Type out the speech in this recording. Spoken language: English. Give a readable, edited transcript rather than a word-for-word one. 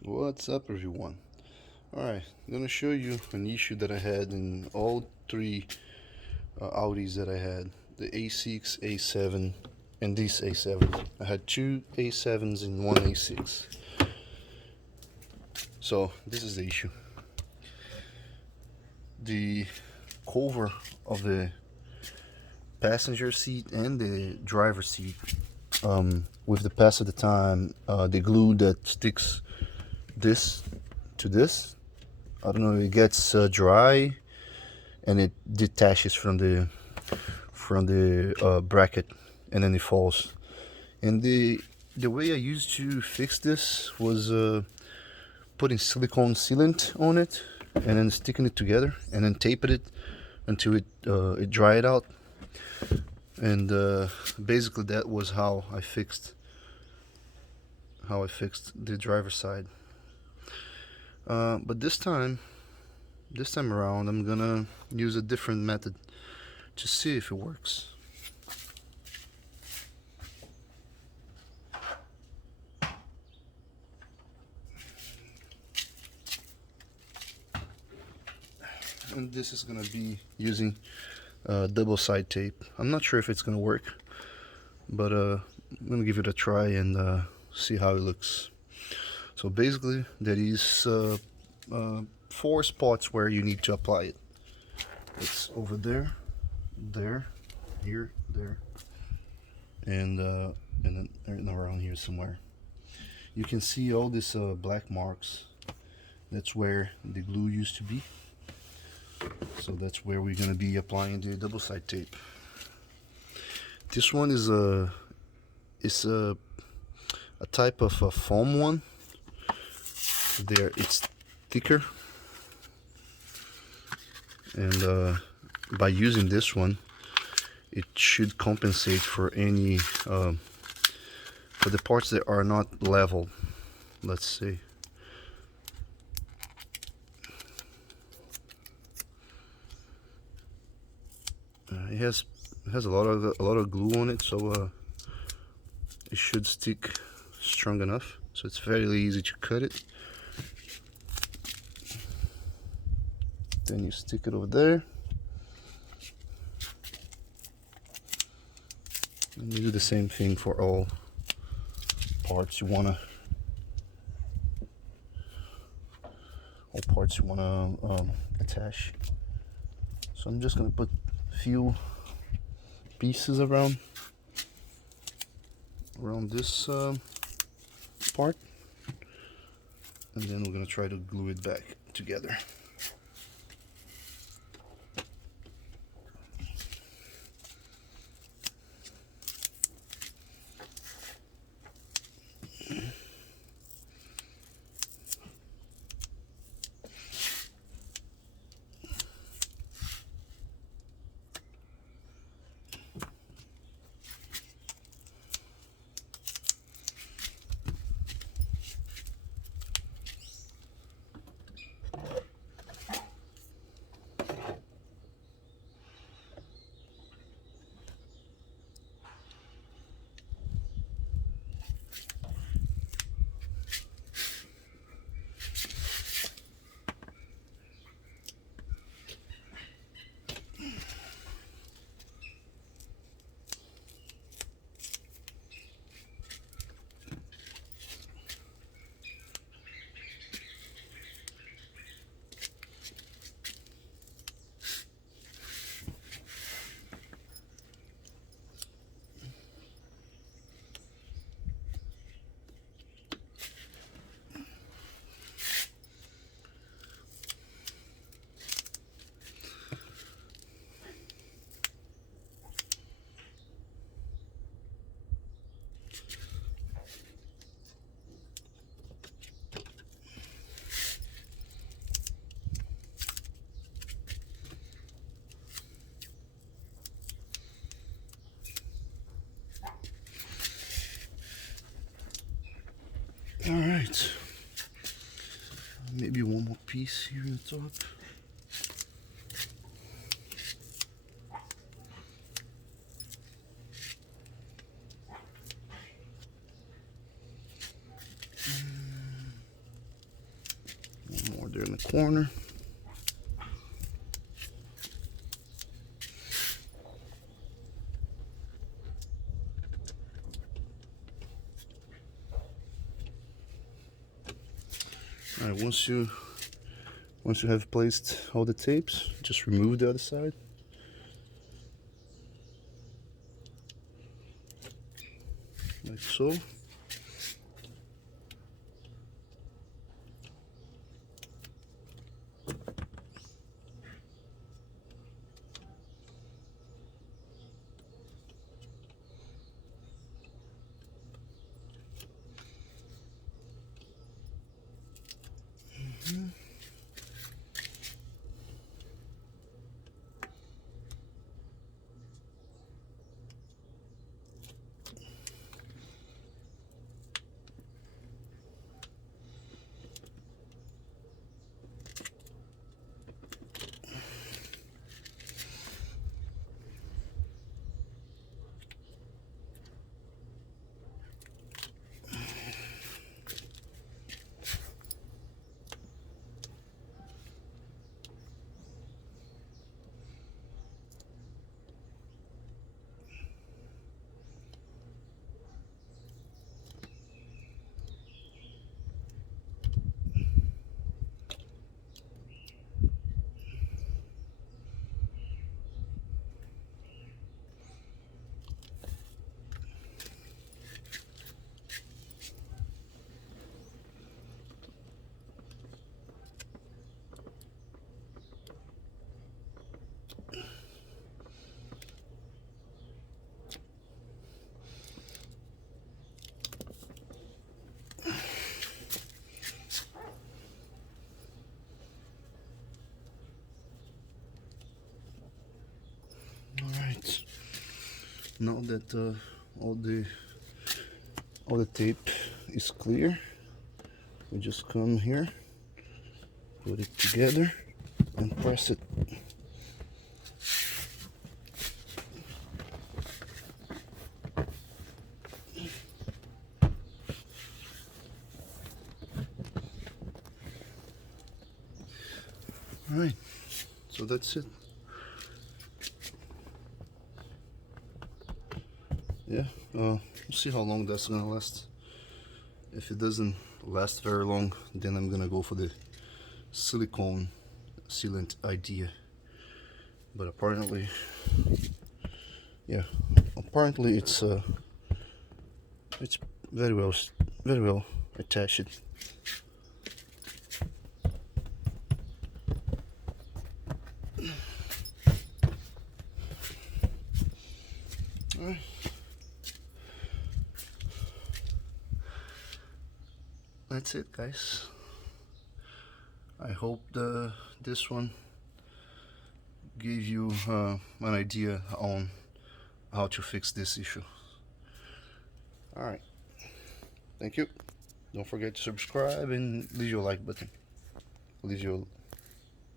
What's up, everyone? Alright, I'm gonna show you an issue that I had in all three Audis that I had, the A6, A7, and this A7. I had two A7s and one A6. So this is the issue. The cover of the passenger seat and the driver seat, with the pass of the time, the glue that sticks this to this, I don't know, it gets dry and it detaches from the bracket, and then it falls. And the way I used to fix this was putting silicone sealant on it and then sticking it together and then taping it until it dried out. And basically that was how I fixed the driver's side. But this time around, I'm gonna use a different method to see if it works. And this is gonna be using double side tape. I'm not sure if it's gonna work, but I'm gonna give it a try and see how it looks. So basically, there is 4 spots where you need to apply it. It's over there, there, here, there, and then around here somewhere. You can see all these black marks. That's where the glue used to be. So that's where we're gonna be applying the double side tape. This one is a type of a foam one. There, it's thicker, and by using this one, it should compensate for any for the parts that are not level. Let's see. It has a lot of glue on it, so it should stick strong enough. So it's fairly easy to cut it. Then you stick it over there, and you do the same thing for all parts you wanna attach. So I'm just gonna put a few pieces around this part, and then we're gonna try to glue it back together. All right, maybe one more piece here on top. Put it in the corner. All right, once you have placed all the tapes, just remove the other side. Like so. Alright, now that all the tape is clear, we just come here, put it together and press it. Alright, so that's it. Yeah, we'll see how long that's gonna last. If it doesn't last very long, then I'm gonna go for the silicone sealant idea. But apparently, yeah, apparently it's very well attached. All right. That's it, guys. I hope this one gave you an idea on how to fix this issue. All right, thank you. Don't forget to subscribe and leave your like button. Leave your